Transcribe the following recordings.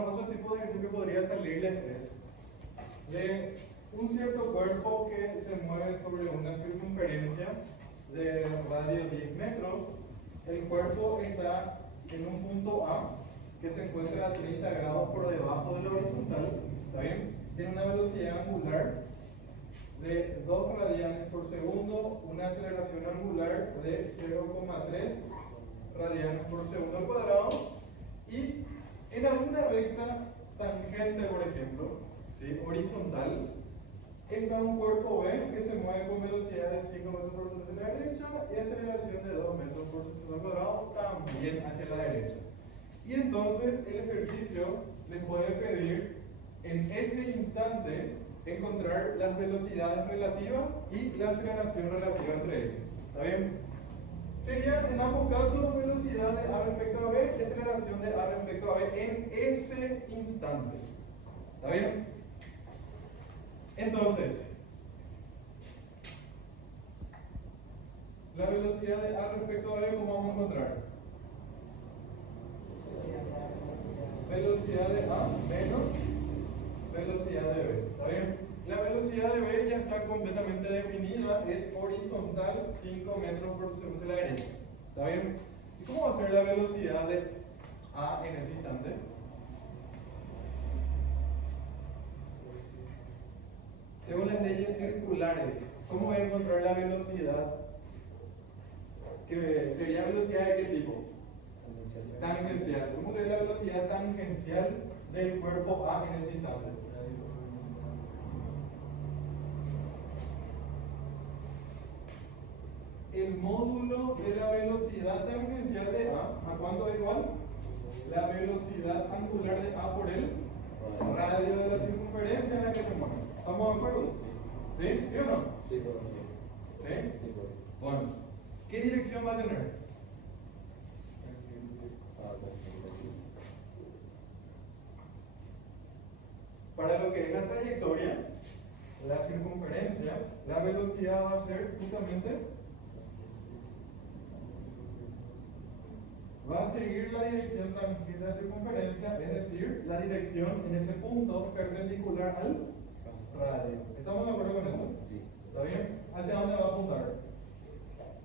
Bueno, otro tipo de ejercicio que podría salirles es de un cierto cuerpo que se mueve sobre una circunferencia de radio 10 metros. El cuerpo está en un punto A que se encuentra a 30 grados por debajo de la horizontal, ¿está bien? Tiene una velocidad angular de 2 radianes por segundo, una aceleración angular de 0,3 radianes por segundo al cuadrado, y en alguna recta tangente, por ejemplo, ¿sí?, horizontal, está un cuerpo B que se mueve con velocidad de 5 metros por segundo hacia la derecha y aceleración de 2 metros por segundo al cuadrado también hacia la derecha. Y entonces el ejercicio les puede pedir en ese instante encontrar las velocidades relativas y la aceleración relativa entre ellos. ¿Está bien? Sería en ambos casos velocidad de A respecto a B y aceleración de A respecto a B en ese instante. ¿Está bien? Entonces, la velocidad de A respecto a B, ¿cómo vamos a encontrar? Velocidad de A menos velocidad de B. ¿Está bien? La velocidad de B ya está completamente definida, es horizontal 5 metros por segundo de la derecha. ¿Está bien? ¿Y cómo va a ser la velocidad de A en ese instante? Según las leyes circulares, ¿cómo voy a encontrar la velocidad? Que sería velocidad de qué tipo? Tangencial. ¿Cómo es la velocidad tangencial del cuerpo A en ese instante? El módulo de la velocidad tangencial de A, ¿a cuánto es igual? La velocidad angular de A por el radio de la circunferencia en la que se mueve. ¿Estamos de acuerdo? ¿Sí? ¿Sí o no? Sí, por favor. ¿Sí? Bueno, ¿qué dirección va a tener? Para lo que es la trayectoria, la circunferencia, la velocidad va a ser justamente, va a seguir la dirección tangente de la circunferencia, es decir, la dirección en ese punto perpendicular al radio. ¿Estamos de acuerdo con eso? Sí. ¿Está bien? ¿Hacia dónde va a apuntar?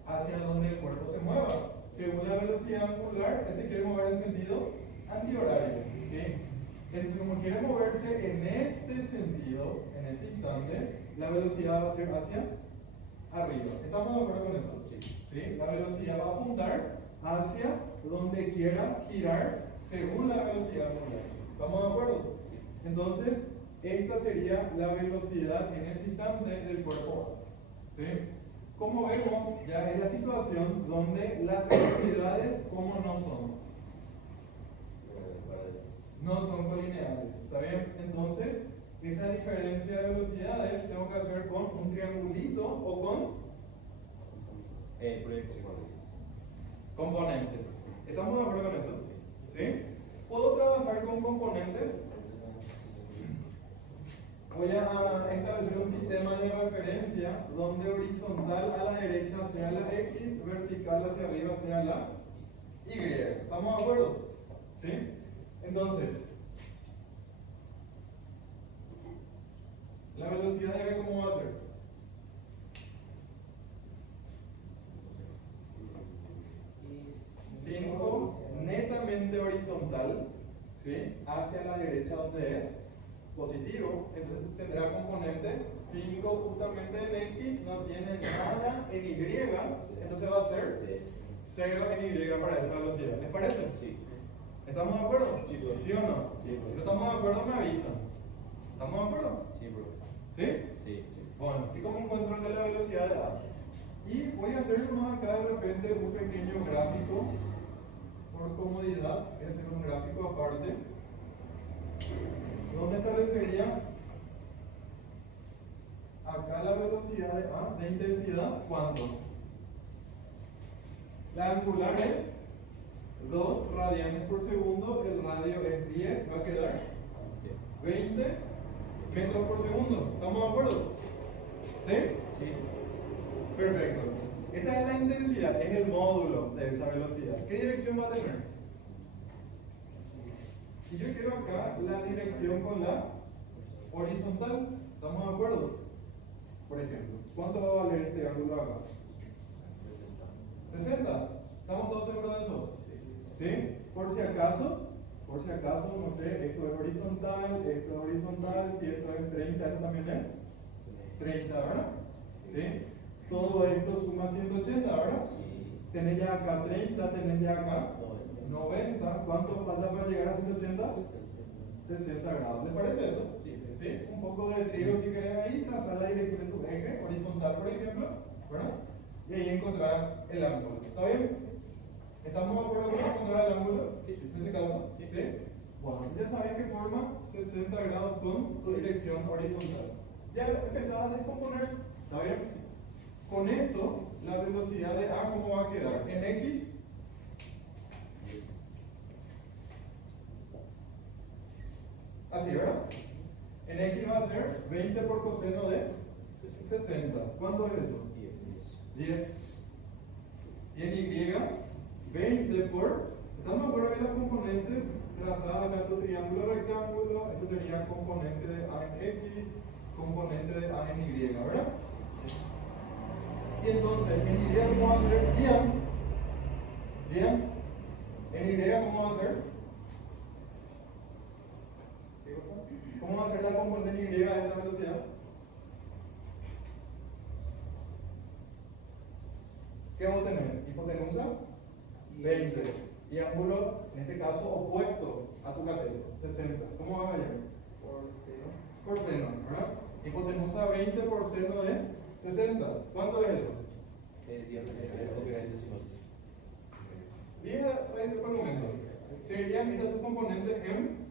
Hacia donde el cuerpo se mueva. Según la velocidad angular, se quiere mover en sentido antihorario. ¿Sí? Entonces, como quiere moverse en este sentido, en ese instante, la velocidad va a ser hacia arriba. ¿Estamos de acuerdo con eso? Sí. ¿Sí? La velocidad va a apuntar hacia donde quiera girar según la velocidad angular. ¿Estamos de acuerdo? Sí. Entonces, esta sería la velocidad en ese instante del cuerpo A. ¿Sí? Como vemos, ya es la situación donde las velocidades, ¿cómo no son? No son colineales. ¿Está bien? Entonces, esa diferencia de velocidades tengo que hacer con un triangulito o con componentes. ¿Estamos de acuerdo con eso? ¿Sí? ¿Puedo trabajar con componentes? Voy a establecer un sistema de referencia donde horizontal a la derecha sea la X, vertical hacia arriba sea la Y. ¿Estamos de acuerdo? ¿Sí? Entonces, la velocidad de B, ¿cómo va a ser? Cinco netamente horizontal, ¿sí?, hacia la derecha donde es positivo, entonces tendrá componente 5 justamente en X, no tiene nada en Y, entonces va a ser 0 en Y para esa velocidad. ¿Les parece? Sí. ¿Estamos de acuerdo? Sí, pues. ¿Sí o no? Sí, pues. Si no estamos de acuerdo, me avisan. ¿Estamos de acuerdo? Sí, bro. ¿Sí? Sí. Bueno, ¿y cómo encuentro la velocidad de A? Y voy a hacer más acá de repente un pequeño gráfico por comodidad. Voy a hacer un gráfico aparte donde establecería acá la velocidad de A de intensidad. ¿Cuánto? La angular es 2 radianes por segundo, el radio es 10, va a quedar 20 metros por segundo. ¿Estamos de acuerdo? ¿Sí? Sí. Perfecto. Esta es la intensidad, es el módulo de esa velocidad. ¿Qué dirección va a tener? Si yo quiero acá la dirección con la horizontal, ¿estamos de acuerdo? Por ejemplo, ¿cuánto va a valer este ángulo acá? 60. ¿Estamos todos seguros de eso? ¿Sí? Por si acaso, no sé, esto es horizontal, si esto es 30, esto también es 30, ¿verdad? ¿Sí? Todo esto suma 180, ¿verdad? Tenés ya acá 30, tenés ya acá 90. ¿Cuánto falta para llegar a 180? 60 grados. ¿Les parece eso? Sí. Un poco de trigo si querés ahí, trazar la dirección de tu eje horizontal, por ejemplo, ¿verdad? Y ahí encontrar el ángulo. ¿Está bien? ¿Estamos de acuerdo con encontrar el ángulo? En este caso, ¿sí? Bueno, ya sabes que forma 60 grados con tu dirección horizontal. Ya empezás a descomponer, ¿está bien? Con esto, la velocidad de A, ¿cómo va a quedar? En X. Así, ¿verdad? En X va a ser 20 por coseno de 60. ¿Cuánto es eso? 10. Y en Y, 20 por... ¿Estamos de acuerdo que las componentes trazadas acá tu triángulo rectángulo? Esto sería componente de A en X, componente de A en Y, ¿verdad? Y entonces, en Y, ¿cómo va a ser? Bien. En Y, ¿cómo va a ser? ¿Cómo va a ser la componente Y a esta velocidad? ¿Qué vos tenés? Hipotenusa 20. Y ángulo, en este caso, opuesto a tu cateto, 60. ¿Cómo vas a hallar? Por seno, ¿verdad? Hipotenusa 20 por seno de 60. ¿Cuánto es eso? 10 raíz por momento. Serían estas sus componentes en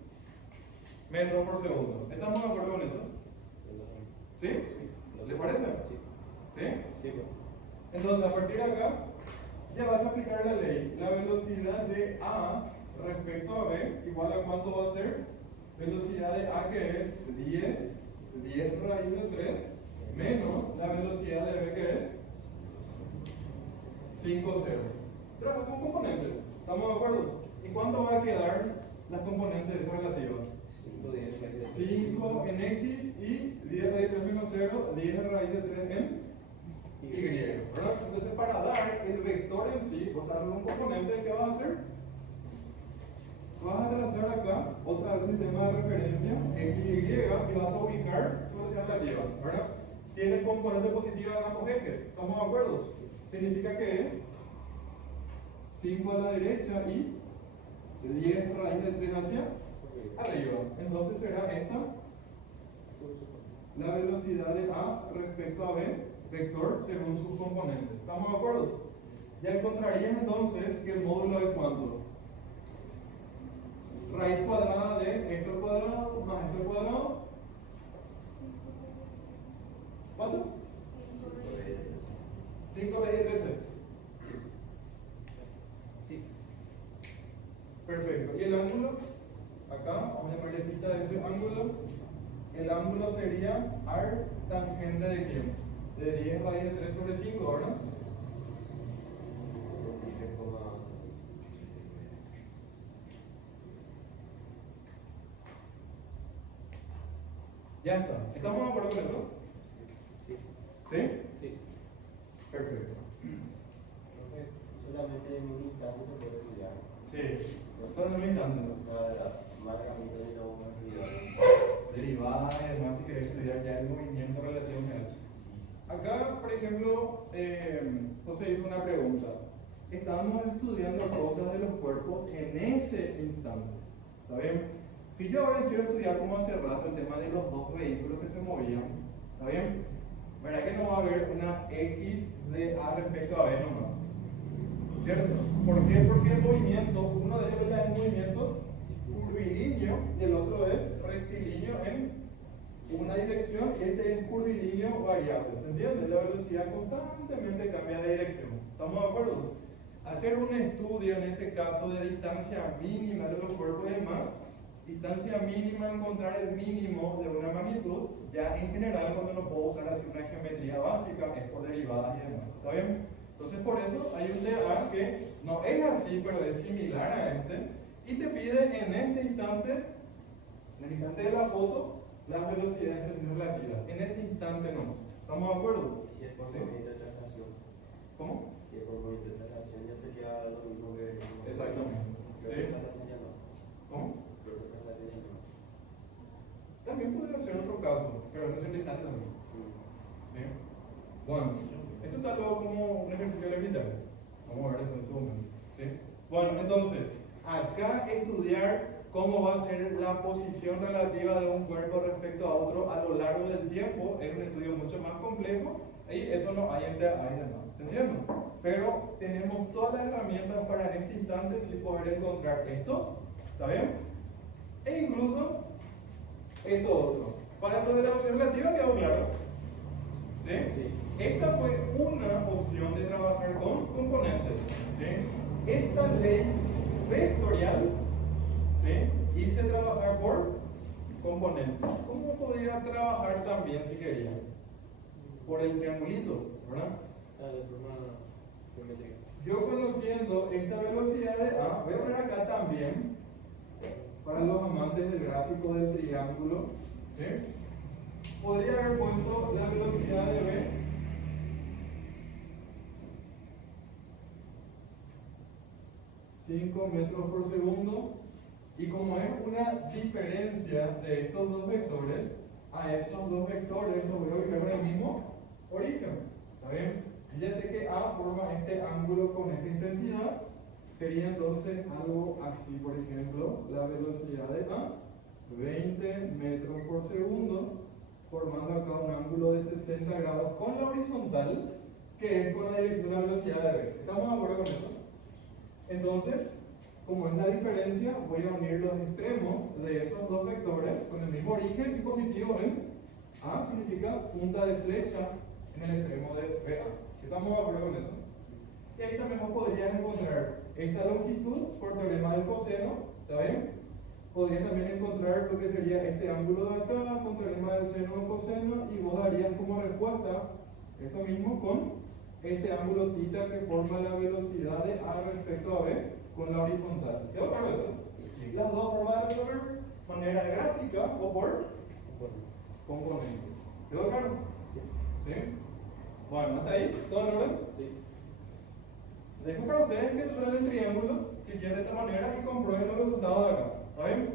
metros por segundo. ¿Estamos de acuerdo con eso? ¿Sí? ¿Les parece? ¿Sí? Entonces, a partir de acá, ya vas a aplicar la ley. La velocidad de A respecto a B, igual a cuánto va a ser? Velocidad de A que es 10 raíz de 3, menos la velocidad de B que es 5, 0. Trabaja con componentes. ¿Estamos de acuerdo? ¿Y cuánto va a quedar las componentes relativas? 5 en X y 10 raíz de 3 menos 0, 10 raíz de 3 en Y, ¿verdad? Entonces, para dar el vector en sí, vos darle un componente, ¿qué vas a hacer? Vas a trazar acá otra vez el sistema de referencia X y Y y vas a ubicar su velocidad relativa, ¿verdad? Tiene componente positiva en ambos ejes, ¿estamos de acuerdo? Significa que es 5 a la derecha y 10 raíz de 3 hacia arriba. Entonces será esta la velocidad de A respecto a B, vector según sus componentes. ¿Estamos de acuerdo? Ya encontrarías entonces que el módulo es cuánto. Raíz cuadrada de esto al cuadrado más esto al cuadrado. ¿Cuánto? 5 raíz de 13. Sí. Perfecto. ¿Y el ángulo? Acá, vamos a llamarle quita de ese ángulo. El ángulo sería ar tangente de quién? De 10 raíz de 3 sobre 5, ¿verdad? Ya está. ¿Estamos de acuerdo con eso? Sí. ¿Sí? Sí. Perfecto. Solamente en un instante se puede estudiar. Sí. Solo en un instante. Más camino de la humanidad. Derivada y además si querés estudiar ya el movimiento relacional. Acá, por ejemplo, José hizo una pregunta. Estábamos estudiando cosas de los cuerpos en ese instante. ¿Está bien? Si yo ahora quiero estudiar como hace rato el tema de los dos vehículos que se movían, ¿está bien? ¿Verdad que no va a haber una X de A respecto a B nomás? ¿Cierto? ¿Por qué? Porque el movimiento, uno de ellos ya es movimiento curvilíneo y el otro es rectilíneo en una dirección y este es curvilíneo variable. ¿Se entiende? La velocidad constantemente cambia de dirección. ¿Estamos de acuerdo? Hacer un estudio en ese caso de distancia mínima de los cuerpos y demás, distancia mínima, encontrar el mínimo de una magnitud, ya en general cuando no puedo usar así una geometría básica es por derivadas y demás. ¿Está bien? Entonces por eso hay un DA que no es así, pero es similar a este, y te pide en este instante, en el instante de la foto, las velocidades relativas. En ese instante no. ¿Estamos de acuerdo? Si es por ¿Sí? movimiento de traslación. ¿Cómo? Si es por movimiento de traslación ya sería lo mismo que... Exactamente. Creo ¿Sí? que traslación ya no. ¿Cómo? Creo que traslación ya no. También podría ser otro caso, pero no es el instante también. ¿Sí? Bueno, eso está luego como un ejercicio elemental. Vamos a ver esto en un segundo. ¿Sí? Bueno, entonces, acá estudiar cómo va a ser la posición relativa de un cuerpo respecto a otro a lo largo del tiempo es un estudio mucho más complejo y eso no hay en demás. ¿Se entiende? Pero tenemos todas las herramientas para en este instante sí poder encontrar esto. ¿Está bien? E incluso esto otro. Para lo de la opción relativa quedó claro. ¿Sí? Sí. Esta fue una opción de trabajar con componentes. ¿Sí? Esta ley vectorial, ¿sí?, hice trabajar por componentes. ¿Cómo podría trabajar también si quería? Por el triangulito, ¿verdad? De forma geométrica. Yo conociendo esta velocidad de A, voy a poner acá también, para los amantes del gráfico del triángulo, ¿sí?, podría haber puesto la velocidad de B (5 metros por segundo), y como es una diferencia de estos dos vectores, a esos dos vectores los voy a ubicar en el mismo origen. ¿Está bien? Y ya sé que A forma este ángulo con esta intensidad, sería entonces algo así, por ejemplo, la velocidad de A, 20 metros por segundo, formando acá un ángulo de 60 grados con la horizontal, que es con la dirección de la velocidad de B. ¿Estamos de acuerdo con eso? Entonces, como es la diferencia, voy a unir los extremos de esos dos vectores con el mismo origen y positivo en A, significa punta de flecha en el extremo de BA. ¿Estamos de acuerdo con eso? Y ahí también vos podrías encontrar esta longitud por teorema del coseno, ¿está bien? Podrías también encontrar lo que sería este ángulo de acá con teorema del seno o coseno, y vos darías como respuesta esto mismo con este ángulo θ que forma la velocidad de A respecto a B con la horizontal. ¿Quedó claro eso? Las dos formas de resolver, manera gráfica o por componentes. ¿Quedó claro? ¿Sí? Bueno, ¿hasta ahí? ¿Todo en orden? Sí. Dejo para ustedes que resuelvan el triángulo si quieren de esta manera y comprueben los resultados de acá. ¿Está bien?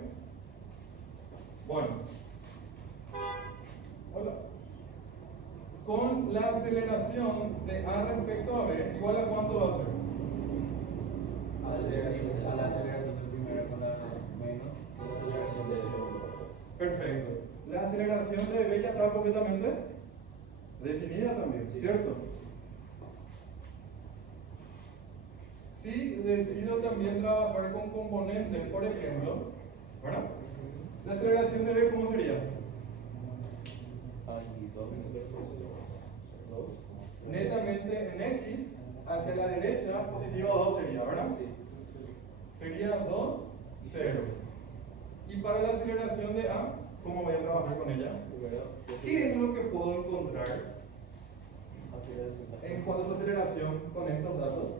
Bueno. Hola. Con la aceleración de A respecto a B, ¿igual a cuánto va a ser? A la aceleración del primero con la menos la aceleración del segundo. Perfecto. La aceleración de B ya está completamente definida también, ¿cierto? Si decido también trabajar con componentes, por ejemplo, ¿verdad? La aceleración de B, ¿cómo sería? Ahí, 2 minutos por segundo. 2. Netamente en X, hacia la derecha, positivo 2 sería, ¿verdad? Sería 2, 0. Y para la aceleración de A, ¿cómo voy a trabajar con ella? ¿Qué es lo que puedo encontrar en cuanto a su aceleración con estos datos?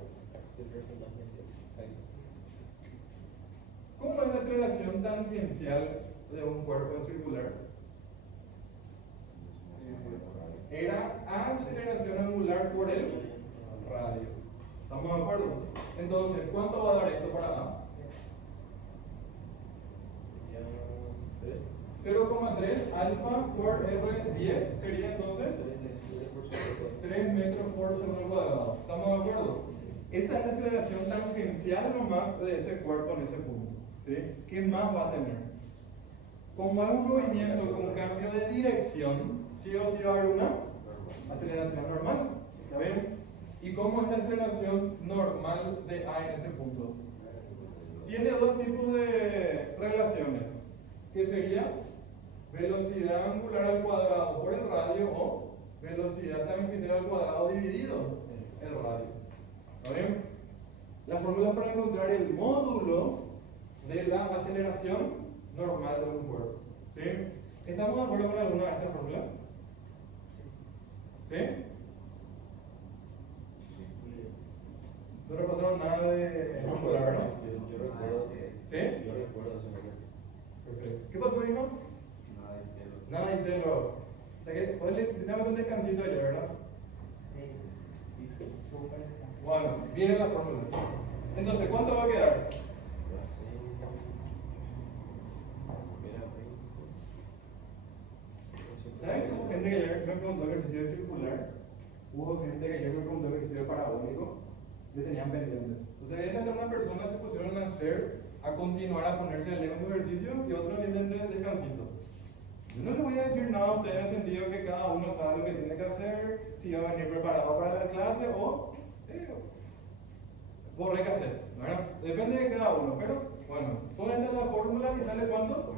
¿Cómo es la aceleración tangencial de un cuerpo circular? Era aceleración angular por el radio. ¿Estamos de acuerdo? Entonces, ¿cuánto va a dar esto para A? 0,3 alfa por R10 sería entonces 3 metros por segundo cuadrado. ¿Estamos de acuerdo? Esa es la aceleración tangencial nomás de ese cuerpo en ese punto. ¿Sí? ¿Qué más va a tener? Como es un movimiento con cambio de dirección, sí o sí va a haber una aceleración normal. ¿Está bien? ¿Y cómo es la aceleración normal de A en ese punto? Tiene dos tipos de relaciones, que sería velocidad angular al cuadrado por el radio o velocidad tangencial al cuadrado dividido el radio. ¿Está bien? La fórmula para encontrar el módulo de la aceleración normal de un cuerpo. ¿Sí? ¿Estamos de acuerdo con alguna de estas fórmulas? ¿Sí? No repasaron nada de fórmula, ¿verdad? Yo recuerdo que ¿Sí? Yo recuerdo ese momento. Perfecto. ¿Qué pasó, hijo? Nada, entero. Nada entero. O sea que tenemos un descansito ayer, ¿verdad? Sí, súper. Bueno, viene la fórmula. Entonces, ¿cuánto va a quedar? ¿Saben que hubo gente que ayer me preguntó ejercicio circular? Hubo gente que ayer me preguntó ejercicio parabólico. Le tenían pendiente. O sea, estas una persona se pusieron a hacer, a continuar a ponerse a leer un ejercicio y otros vienen de descansito. Yo no les voy a decir nada a ustedes en el sentido que cada uno sabe lo que tiene que hacer, si va a venir preparado para la clase o borre que hacer, ¿verdad? Depende de cada uno, pero bueno, son estas las fórmulas y sale cuánto?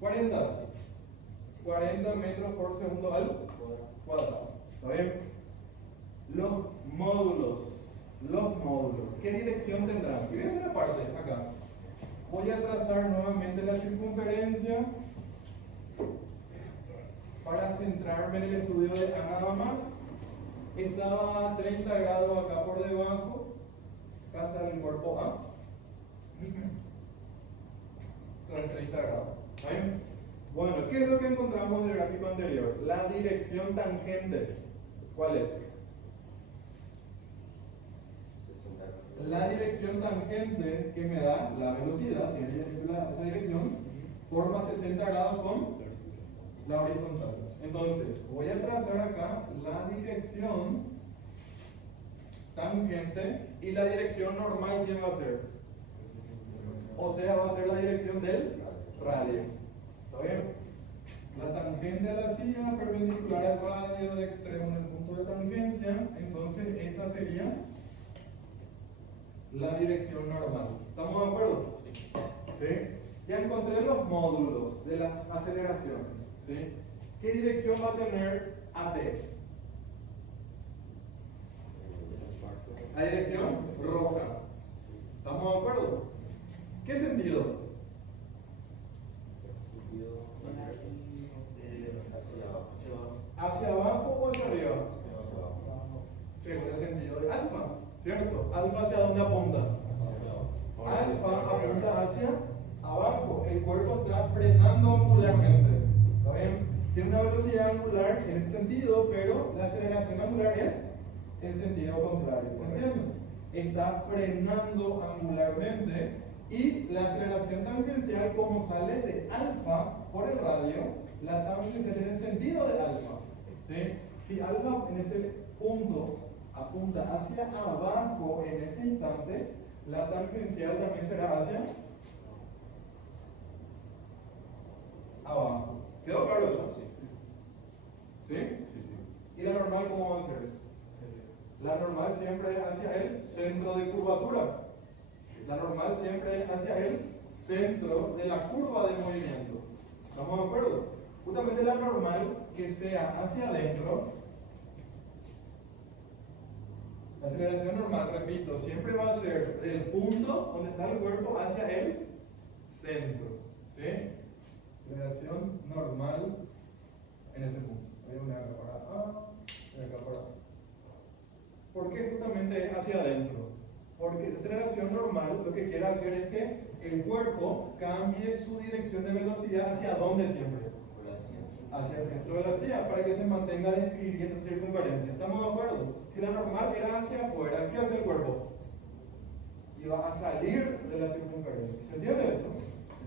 40. 40 metros por segundo al cuadrado. ¿Está bien? Los módulos. ¿Qué dirección tendrán? Y voy a hacer aparte, acá. Voy a trazar nuevamente la circunferencia para centrarme en el estudio de A nada más. Estaba a 30 grados acá por debajo. Acá está el cuerpo A. Con 30 grados. ¿Está bien? Bueno, ¿qué es lo que encontramos del gráfico anterior? La dirección tangente. ¿Cuál es? La dirección tangente que me da la velocidad, esa dirección, forma 60 grados con la horizontal. Entonces, voy a trazar acá la dirección tangente y la dirección normal, ¿quién va a ser? O sea, va a ser la dirección del radio. ¿Está bien? La tangente a la silla perpendicular al radio de extremo en el punto de tangencia, entonces esta sería la dirección normal. ¿Estamos de acuerdo? ¿Sí? Ya encontré los módulos de las aceleraciones. ¿Sí? ¿Qué dirección va a tener AT? La dirección roja. ¿Estamos de acuerdo? ¿Qué sentido? ¿Hacia abajo o hacia arriba? Según el sentido de alfa, ¿cierto? ¿Alfa hacia dónde apunta? Alfa apunta hacia abajo. El cuerpo está frenando angularmente. ¿Está bien? Tiene una velocidad angular en ese sentido, pero la aceleración angular es en sentido contrario. ¿Se entiende? Está frenando angularmente y la aceleración tangencial, como sale de alfa por el radio, la tangencial es en el sentido de alfa. ¿Sí? Si alfa en ese punto apunta hacia abajo en ese instante, la tangencial también será hacia abajo. ¿Quedó claro eso? ¿Sí? ¿Y la normal cómo va a ser? La normal siempre es hacia el centro de curvatura. La normal siempre es hacia el centro de la curva de movimiento. ¿Estamos de acuerdo? Justamente la normal que sea hacia adentro, la aceleración normal, repito, siempre va a ser del punto donde está el cuerpo hacia el centro. ¿Sí? Aceleración normal en ese punto. Hay una acá para A, una acá para A. ¿Por qué justamente es hacia adentro? Porque esa aceleración normal lo que quiere hacer es que el cuerpo cambie su dirección de velocidad hacia dónde siempre. Hacia el centro de la silla, para que se mantenga describiendo circunferencia. ¿Estamos de acuerdo? Si la normal era hacia afuera, ¿qué hace el cuerpo? Iba a salir de la circunferencia. ¿Se entiende eso?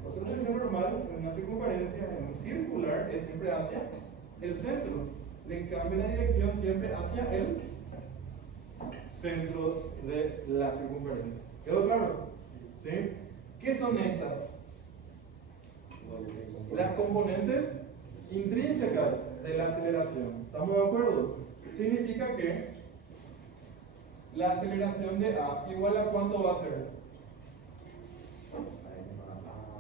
Por eso la dirección normal en una circunferencia, en un circular, es siempre hacia el centro. Le cambia la dirección siempre hacia el centro de la circunferencia. ¿Quedó claro? ¿Sí? ¿Qué son estas? Las componentes intrínsecas de la aceleración. ¿Estamos de acuerdo? Significa que la aceleración de A igual a ¿cuánto va a ser?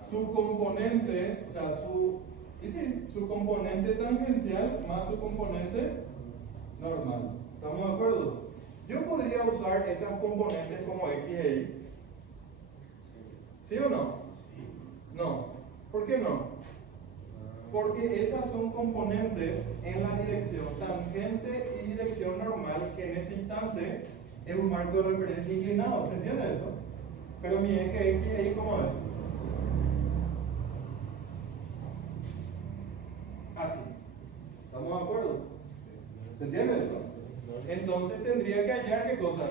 Su componente, o sea, su componente tangencial más su componente normal. ¿Estamos de acuerdo? Yo podría usar esas componentes como X e Y. ¿Sí o no? No. ¿Por qué no? Porque esas son componentes en la dirección tangente y dirección normal, que en ese instante es un marco de referencia inclinado. ¿Se entiende eso? Pero mi eje X ahí, ¿cómo es? Así. ¿Estamos de acuerdo? ¿Se entiende eso? Entonces tendría que hallar qué cosa.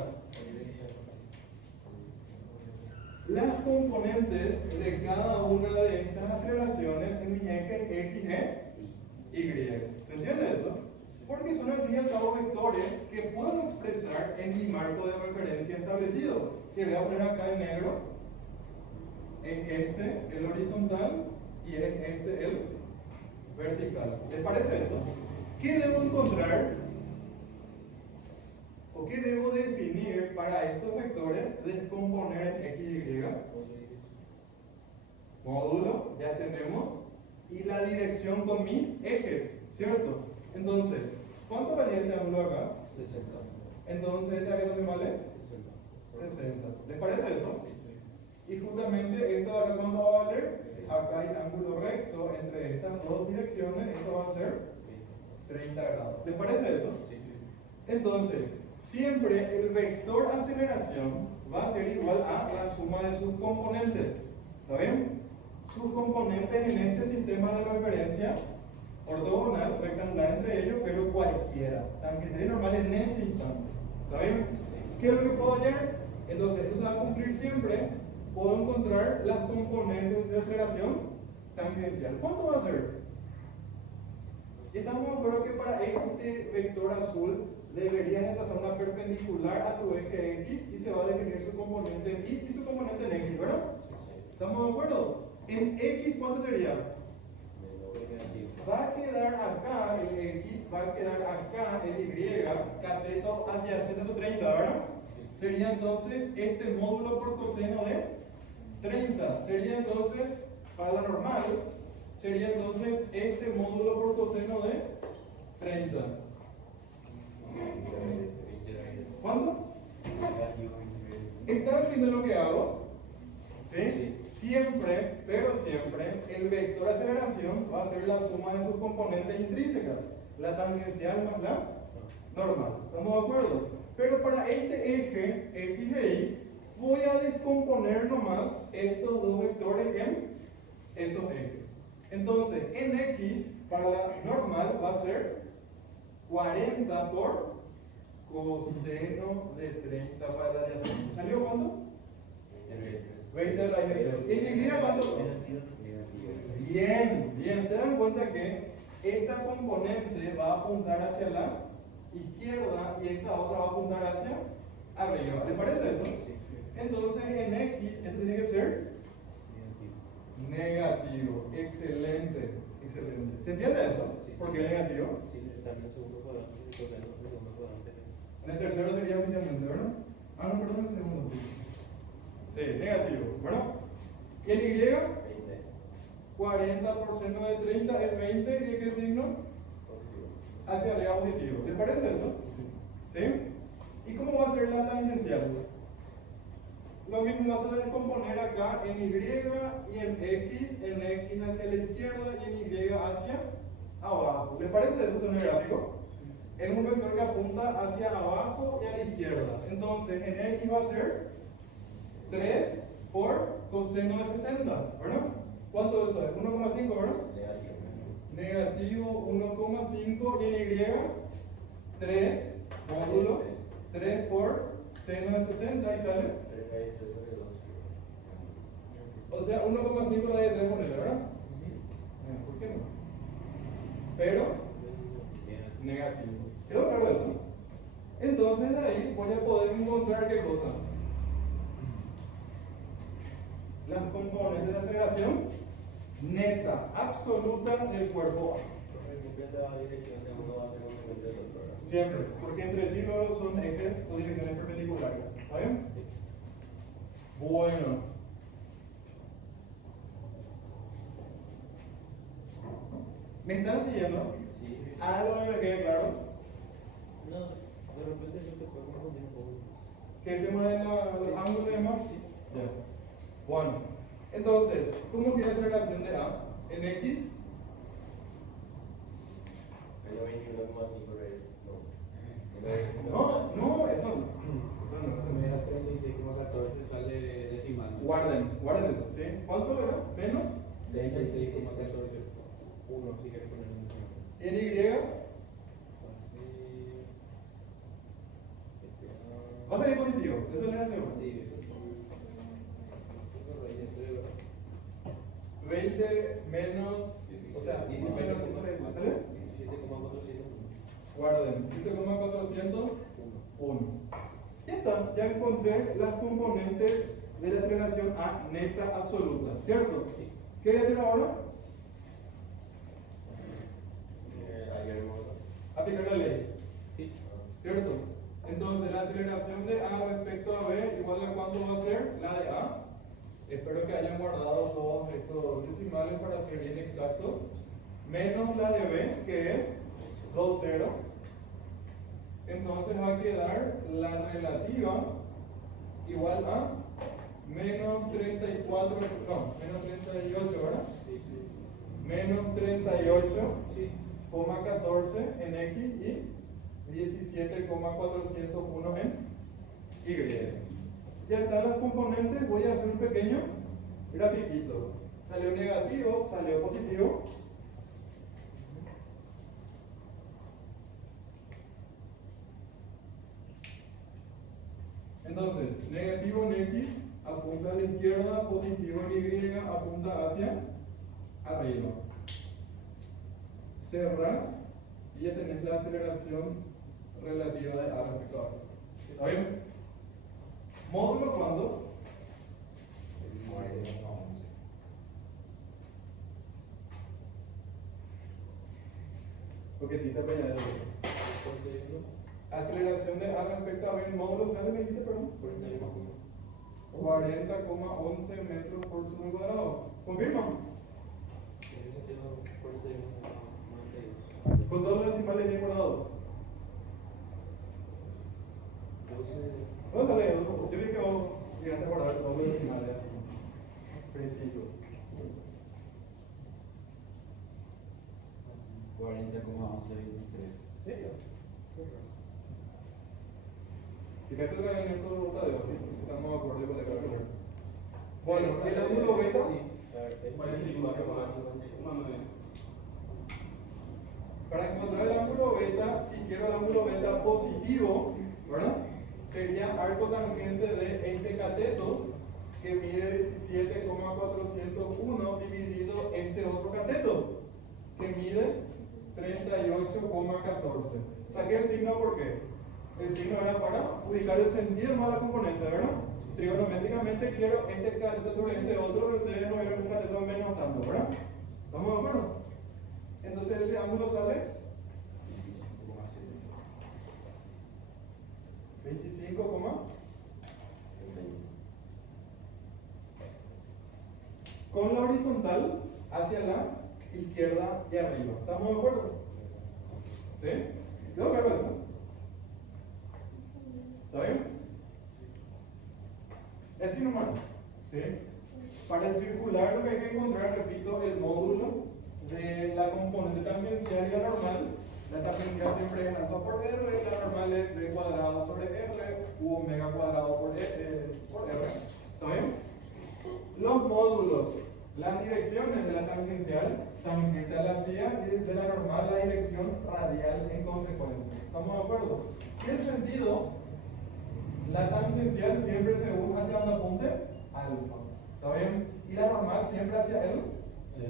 Las componentes de cada una de estas aceleraciones en mi eje X, Y. ¿Se entiende eso? Porque son al fin y al cabo vectores que puedo expresar en mi marco de referencia establecido. Que voy a poner acá en negro. Es este el horizontal y es este el vertical. ¿Les parece eso? ¿Qué debo encontrar o qué debo definir para estos vectores? Descomponer en X, Y. Módulo, ya tenemos. Y la dirección con mis ejes, ¿cierto? Entonces, ¿cuánto valía este ángulo acá? 60. Entonces, ¿este acá también vale? 60. ¿Les parece eso? Y justamente esto acá, ¿cuánto va a valer? Acá hay ángulo recto entre estas dos direcciones, esto va a ser 30 grados. ¿Les parece eso? Entonces, siempre el vector aceleración va a ser igual a la suma de sus componentes. ¿Está bien? Sus componentes en este sistema de referencia ortogonal, rectangular entre ellos, pero cualquiera, tangencial y normal en ese instante. ¿Está bien? ¿Qué es lo que puedo hallar? Entonces, esto se va a cumplir siempre. Puedo encontrar las componentes de aceleración tangencial. ¿Cuánto va a ser? Estamos de acuerdo que para este vector azul deberías de trazar una perpendicular a tu eje X y se va a definir su componente en Y y su componente en X, ¿verdad? ¿Estamos de acuerdo? En X, ¿cuánto sería? Va a quedar acá el X, va a quedar acá el Y, cateto hacia 130, ¿verdad? Sería entonces este módulo por coseno de 30. Sería entonces, para la normal, sería entonces este módulo por coseno de 30. ¿Cuánto? ¿Están haciendo lo que hago? ¿Sí? Siempre, pero siempre, el vector de aceleración va a ser la suma de sus componentes intrínsecas, la tangencial más la normal. ¿Estamos de acuerdo? Pero para este eje X e Y, voy a descomponer nomás estos dos vectores en esos ejes. Entonces, en X, para la normal, va a ser 40 por coseno de 30 para la adyacente. ¿Salió cuánto? 20 raíz de 3. ¿En Y cuánto? Bien, bien. Se dan cuenta que esta componente va a apuntar hacia la izquierda y esta otra va a apuntar hacia arriba. ¿Les parece eso? Entonces en X esto tiene que ser negativo. Excelente, excelente. ¿Se entiende eso? ¿Por qué negativo? En el tercero sería oficialmente, ¿verdad? Ah, no, perdón, el segundo. Sí, negativo, ¿verdad? ¿Y el Y? 40 por seno de 30 es 20. ¿Y de qué signo? Hacia arriba positivo. ¿Les parece eso? Sí. ¿Y cómo va a ser la tangencial? Lo mismo vas a descomponer acá en Y y en X hacia la izquierda y en Y hacia abajo. ¿Les parece eso en el gráfico? Es un vector que apunta hacia abajo y a la izquierda. Entonces en X va a ser 3 por coseno de 60, ¿verdad? ¿Cuánto eso es? 1,5, ¿verdad? Negativo 1,5 y en Y 3 módulo 3 por seno de 60 y sale. O sea, 1,5 nadie debe ponerle, ¿verdad? ¿Por qué no? Pero negativo. ¿Quedó claro eso? Entonces de ahí voy a poder encontrar qué cosa. Las componentes de aceleración neta, absoluta del cuerpo A. Siempre, porque entre sí luego son ejes o direcciones perpendiculares. ¿Está bien? Bueno. ¿Me están siguiendo? ¿Algo me quede claro? No, de repente no te puedo confundir un poco. ¿Qué tema de los ángulos y demás? Ya. Bueno, entonces, ¿cómo tiene esa relación de A en X? No, no, eso no. Me da 36,14, sale decimal. guarden eso, ¿sí? ¿Cuánto era? Menos 36,14. 1, si quieres poner un ejemplo. NY va a salir positivo, eso es la segunda. Sí, eso. 20 menos, o sea, 10 menos punto de ¿sale? 17,401. Guarden, 7,401. Ya está, ya encontré las componentes de la aceleración a neta absoluta, ¿cierto? ¿Qué voy a hacer ahora? Aplicar la ley, Sí. ¿cierto? Entonces la aceleración de A respecto a B igual a cuánto va a ser la de A. Espero que hayan guardado todos estos decimales para ser bien exactos. Menos la de B, que es 2, 0. Entonces va a quedar la relativa igual a menos 34, no, menos 38, ¿verdad? Sí, sí. Menos 38, Sí. 14 en X y 17,401 en Y. Ya están las componentes, voy a hacer un pequeño grafiquito. Salió negativo, salió positivo. Entonces, negativo en X apunta a la izquierda, positivo en Y apunta hacia arriba. Cerras y ya tenés la aceleración relativa de A respecto a B. ¿Está bien? Módulo cuando porque tita peña de aceleración de A respecto a B en módulo sale, me dijiste, perdón, 40,11 metros por segundo cuadrado. ¿Confirma? Con todos los decimales bien guardados. ¿Dónde sale? Yo vi que vos llegaste a guardar todos los decimales así. Preciso. 40,1123. ¿Sí? Fíjate otra vez en esto de Tadeo, ¿sí? Estamos de acuerdo con la calculadora. Bueno, el ángulo beta. Sí. Para encontrar el ángulo beta, si quiero el ángulo beta positivo, ¿verdad? Sería arco tangente de este cateto que mide 17,401 dividido este otro cateto que mide 38,14. Saqué el signo porque el signo era para ubicar el sentido de la componente, ¿verdad? Trigonométricamente quiero este cateto sobre este otro, pero ustedes no vieron un cateto menos tanto, ¿verdad? ¿Estamos de acuerdo? Entonces ese ángulo sale 25, con la horizontal hacia la izquierda y arriba. ¿Estamos de acuerdo? ¿Sí? ¿Quedó claro eso? ¿Está bien? Es así nomás. ¿Sí? Para el circular lo que hay que encontrar, repito, el módulo de la componente tangencial y la normal. La tangencial siempre es alfa por R, la normal es B cuadrado sobre R, u omega cuadrado por R. ¿Está bien? Los módulos, las direcciones de la tangencial, tangente a la silla, y de la normal la dirección radial en consecuencia. ¿Estamos de acuerdo? Y el sentido, la tangencial siempre según hacia donde apunte, alfa. ¿Está bien? Y la normal siempre hacia el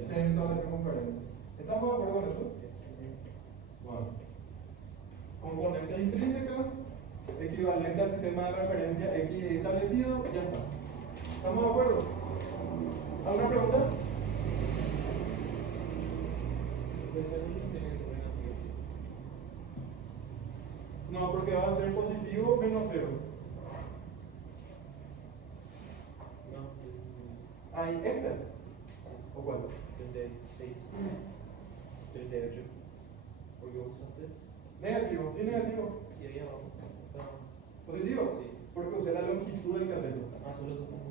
centro de la circunferencia. ¿Estamos de acuerdo con eso? Bueno. Componentes intrínsecos, equivalente al sistema de referencia X establecido, ya está. ¿Estamos de acuerdo? ¿Alguna pregunta? No, porque va a ser positivo menos 0. Ahí, este. ¿O cuál? 36. 38. ¿Por qué usaste? Negativo, sí, negativo. Y ahí abajo está. ¿Positivo? Sí. Porque usé la longitud del cateto. Solo es como.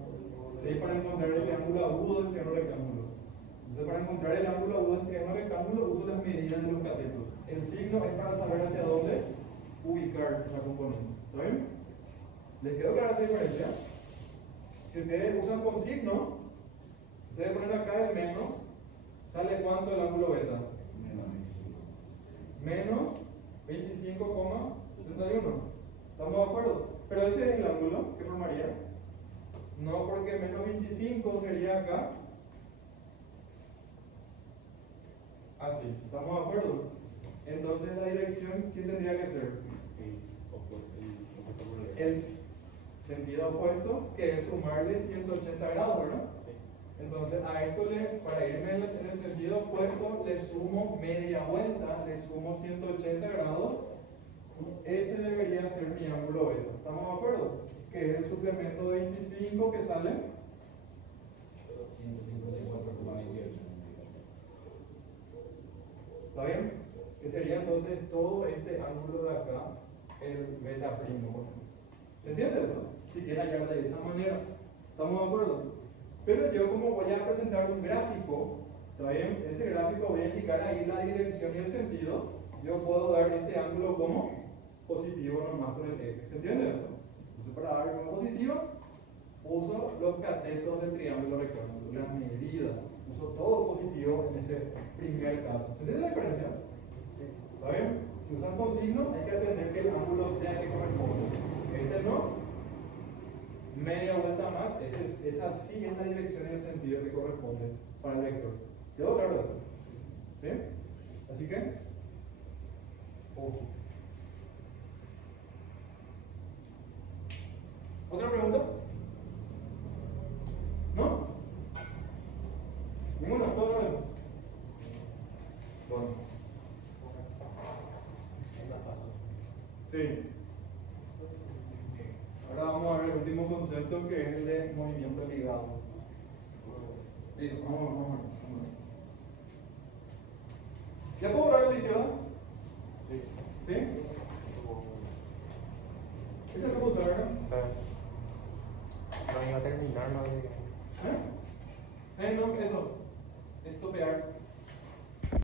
Sí, para encontrar ese ángulo agudo del triángulo rectángulo. Entonces, para encontrar el ángulo agudo del triángulo rectángulo, uso las medidas de los catetos. El signo es para saber hacia dónde ubicar esa componente. ¿Está bien? ¿Les quedó clara esa diferencia? Si ustedes usan con signo, ustedes ponen acá el menos, ¿sale cuánto el ángulo beta? Menos 25,71. ¿Estamos de acuerdo? Pero ese es el ángulo que formaría. No, porque menos 25 sería acá. Así, ¿estamos de acuerdo? Entonces la dirección, ¿quién tendría que ser? El sentido opuesto, que es sumarle 180 grados, ¿verdad? Entonces a esto para irme en el sentido opuesto le sumo media vuelta, le sumo 180 grados. Ese debería ser mi ángulo beta. ¿Estamos de acuerdo? Que es el suplemento de 25 que sale 154,28. ¿Está bien? Que sería entonces todo este ángulo de acá, el beta primo. ¿Se entiende eso? Si quiere hallar de esa manera. ¿Estamos de acuerdo? Pero yo como voy a presentar un gráfico, ¿está bien? Ese gráfico voy a indicar ahí la dirección y el sentido. Yo puedo dar este ángulo como positivo nomás por el eje. ¿Se entiende eso? Entonces para dar como positivo, uso los catetos del triángulo rectángulo, las medidas. Uso todo positivo en ese primer caso. ¿Se entiende la diferencia? ¿Está bien? Si usan con signo, hay que atender que el ángulo sea que corresponde. Este no. Media vuelta más, esa sí es la dirección y el sentido que corresponde para el vector. ¿Quedó claro eso? ¿Sí? Así que, ojo. ¿Otra pregunta? ¿No? ¿Ninguna? ¿Todo bien? Bueno. Sí. Ahora vamos a ver el último concepto que es el de movimiento ligado. Sí, vamos. ¿Ya puedo hablar a la izquierda? Sí. ¿Sí? Esa es la cosa, ¿verdad? No iba a terminar lo de... No, eso. Estopear.